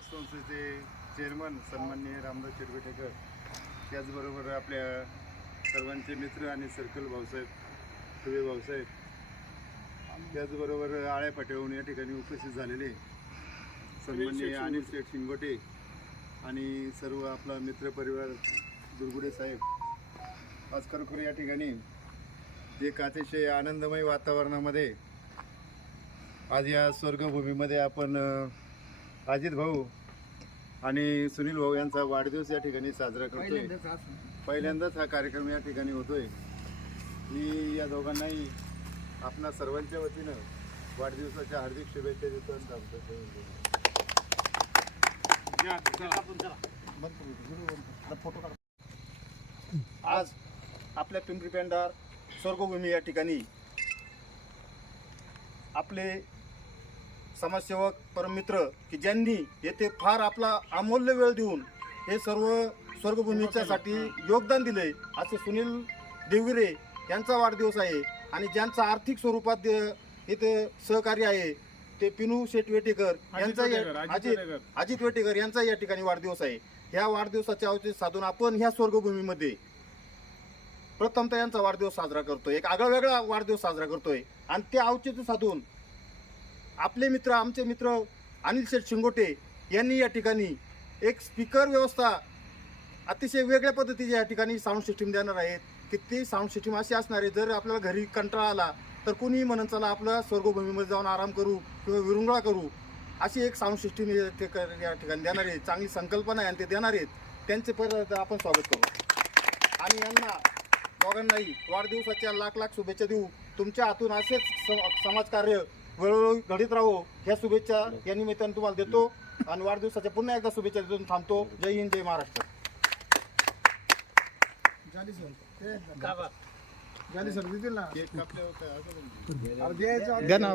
संस्थेचे चेअरमन सन्माननीय रामदास चिरबेटेकर त्याचबरोबर आपल्या सर्वांचे मित्र आणि सर्कल भाऊसाहेब तुवे भाऊसाहेब त्याचबरोबर आळ्या पाट्यावरून या ठिकाणी उपस्थित झालेले सन्माननीय अनिल शेठ शिंगोटे आणि सर्व आपला मित्रपरिवार दुर्गुडे साहेब. आज खरोखर या ठिकाणी एक अतिशय आनंदमय वातावरणामध्ये आज या स्वर्गभूमीमध्ये आपण अजित भाऊ आणि सुनील भाऊ यांचा वाढदिवस या ठिकाणी साजरा करतोय. पहिल्यांदाच हा कार्यक्रम या ठिकाणी होतोय. मी या दोघांनाही आपणा सर्वांच्या वतीनं वाढदिवसाच्या हार्दिक शुभेच्छा देतो आणि. आज आपल्या पिंपरी पेंडार स्वर्गभूमी या ठिकाणी आपले समाजसेवक परममित्र की ज्यांनी येथे फार आपला अमूल्य वेळ देऊन हे सर्व स्वर्गभूमीच्यासाठी योगदान दिले असे सुनील देवगिरे यांचा वाढदिवस आहे आणि ज्यांचा आर्थिक स्वरूपात इथे सहकार्य आहे ते पिनू शेट वेटेकर यांचा अजित अजित वेटेकर. यांचा या ठिकाणी वाढदिवस आहे. ह्या वाढदिवसाचे औचित्य साधून आपण ह्या स्वर्गभूमीमध्ये प्रथमतः यांचा वाढदिवस साजरा करतोय. एक आगळा वेगळा वाढदिवस साजरा करतोय. आणि ते औचित्य साधून आपले मित्र आमचे मित्र अनिल शेठ शिंगोटे यांनी या ठिकाणी एक स्पीकर व्यवस्था अतिशय वेगळ्या पद्धतीची या ठिकाणी साऊंड सिस्टीम देणार आहेत. की ती साऊंड सिस्टीम अशी असणार आहे जर आपल्याला घरी कंटाळा आला तर कोणीही म्हणून चला आपल्या स्वर्गभूमीमध्ये जाऊन आराम करू किंवा विरुंगळा करू. अशी एक साऊंड सिस्टीम या या ठिकाणी देणार आहे चांगली संकल्पना आहे आणि ते देणार आहेत. त्यांचे परत आपण स्वागत करू. आणि यांना दोघांनाही वाढदिवसाच्या लाख लाख शुभेच्छा देऊ. तुमच्या हातून असेच समाजकार्य वेळोवेळी घडीत राहो. ह्या शुभेच्छा या निमित्ताने तुम्हाला देतो आणि वाढदिवसाच्या पुन्हा एकदा शुभेच्छा देतो थांबतो. जय हिंद जय महाराष्ट्र. केक कापले होते असं म्हणतो. द्या ना.